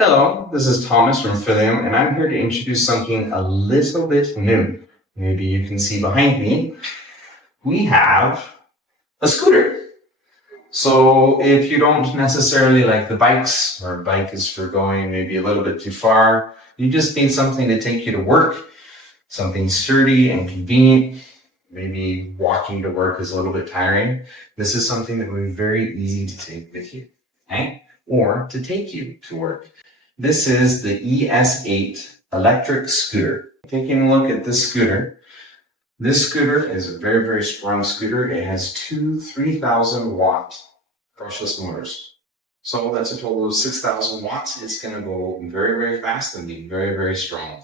Hello, this is Thomas from PHILIAM, and I'm here to introduce something a little bit new. Maybe you can see behind me, we have a scooter. So if you don't necessarily like the bikes, or a bike is for going maybe a little bit too far, you just need something to take you to work, something sturdy and convenient. Maybe walking to work is a little bit tiring. This is something that would be very easy to take with you, okay? Or to take you to work. This is the ES8 electric scooter. Taking a look at this scooter is a very, very strong scooter. It has two 3,000 watt brushless motors. So that's a total of 6,000 watts. It's going to go very, very fast and be very, very strong.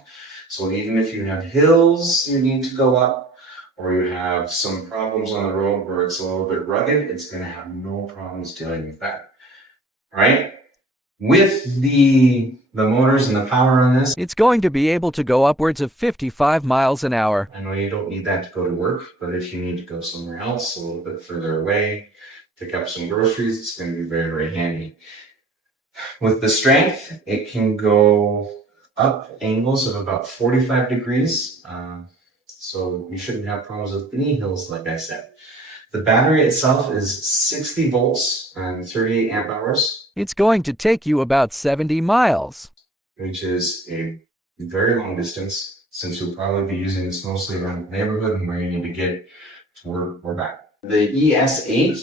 So even if you have hills you need to go up, or you have some problems on the road where it's a little bit rugged, it's going to have no problems dealing with that. All right? With the motors and the power on this, it's going to be able to go upwards of 55 miles an hour. I know you don't need that to go to work, but if you need to go somewhere else a little bit further away, pick up some groceries, it's going to be very, very handy. With the strength, it can go up angles of about 45 degrees. So you shouldn't have problems with any hills, like I said. The battery itself is 60 volts and 38 amp hours. It's going to take you about 70 miles. Which is a very long distance, since you'll probably be using this mostly around the neighborhood and where you need to get to work or back. The ES8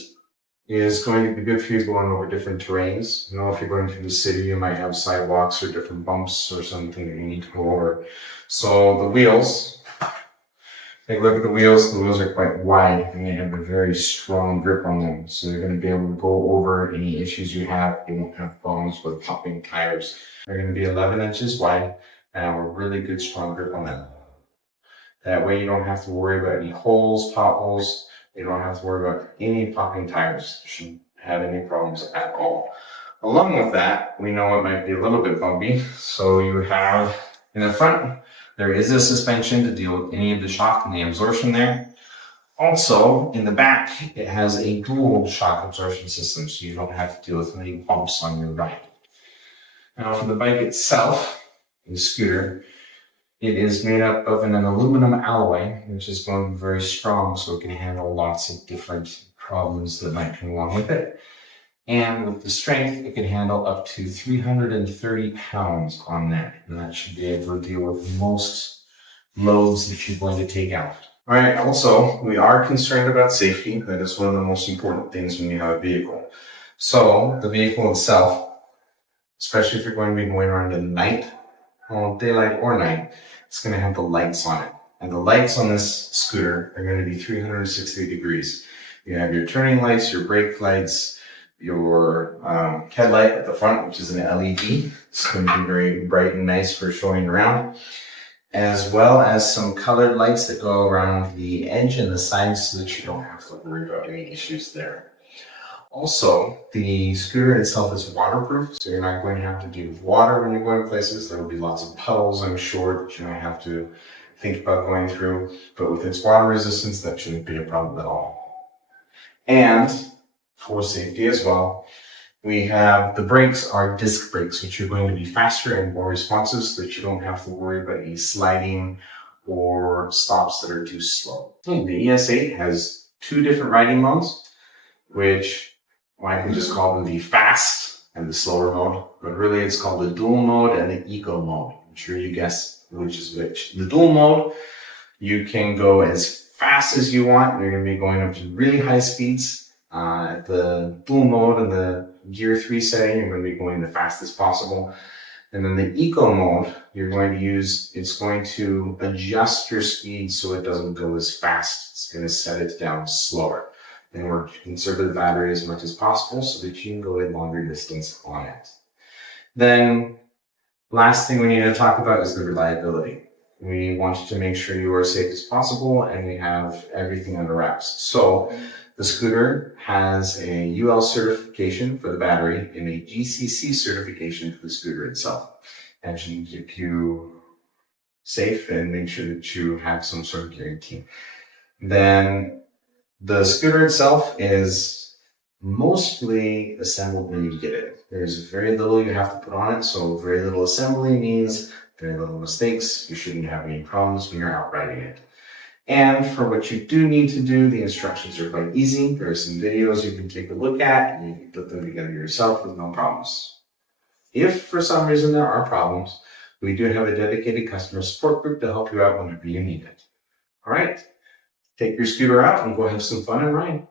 is going to be good for you going over different terrains. You know, if you're going through the city, you might have sidewalks or different bumps or something that you need to go over. So the wheels, take a look at the wheels. The wheels are quite wide and they have a very strong grip on them. So you're going to be able to go over any issues you have. You won't have problems with popping tires. They're going to be 11 inches wide and have a really good strong grip on them. That way you don't have to worry about any holes, potholes. You don't have to worry about any popping tires. You shouldn't have any problems at all. Along with that, we know it might be a little bit bumpy. So you have in the front, there is a suspension to deal with any of the shock and the absorption there. Also, in the back, it has a dual shock absorption system, so you don't have to deal with any bumps on your ride. Now, for the bike itself, the scooter, it is made up of an aluminum alloy, which is going to be very strong, so it can handle lots of different problems that might come along with it. And with the strength, it can handle up to 330 pounds on that. And that should be able to deal with most loads that you're going to take out. All right, also, we are concerned about safety. That is one of the most important things when you have a vehicle. So the vehicle itself, especially if you're going to be going around at night, well, daylight or night, it's going to have the lights on it. And the lights on this scooter are going to be 360 degrees. You have your turning lights, your brake lights, your headlight at the front, which is an LED. It's going to be very bright and nice for showing around, as well as some colored lights that go around the edge and the sides so that you don't have to worry about any issues there. Also, the scooter itself is waterproof, so you're not going to have to deal with water when you're going places. There will be lots of puddles, I'm sure, that you might have to think about going through, but with its water resistance, that shouldn't be a problem at all. And for safety as well, we have the brakes are disc brakes, which are going to be faster and more responsive so that you don't have to worry about any sliding or stops that are too slow. The ES8 has two different riding modes, which I can just call them the fast and the slower mode, but really it's called the dual mode and the eco mode. I'm sure you guess which is which. The dual mode, you can go as fast as you want. You're going to be going up to really high speeds. At the dual mode and the gear 3 setting, you're going to be going the fastest possible. And then the eco mode, you're going to use, it's going to adjust your speed so it doesn't go as fast. It's going to set it down slower in order to conserve the battery as much as possible so that you can go a longer distance on it. Then, last thing we need to talk about is the reliability. We want to make sure you are as safe as possible and we have everything under wraps. So, the scooter has a UL certification for the battery and a GCC certification for the scooter itself. And should keep you safe and make sure that you have some sort of guarantee. Then the scooter itself is mostly assembled when you get it. There's very little you have to put on it, so very little assembly means very little mistakes. You shouldn't have any problems when you're out riding it. And for what you do need to do, the instructions are quite easy. There are some videos you can take a look at, and you can put them together yourself with no problems. If for some reason there are problems, we do have a dedicated customer support group to help you out whenever you need it. All right, take your scooter out and go have some fun and ride.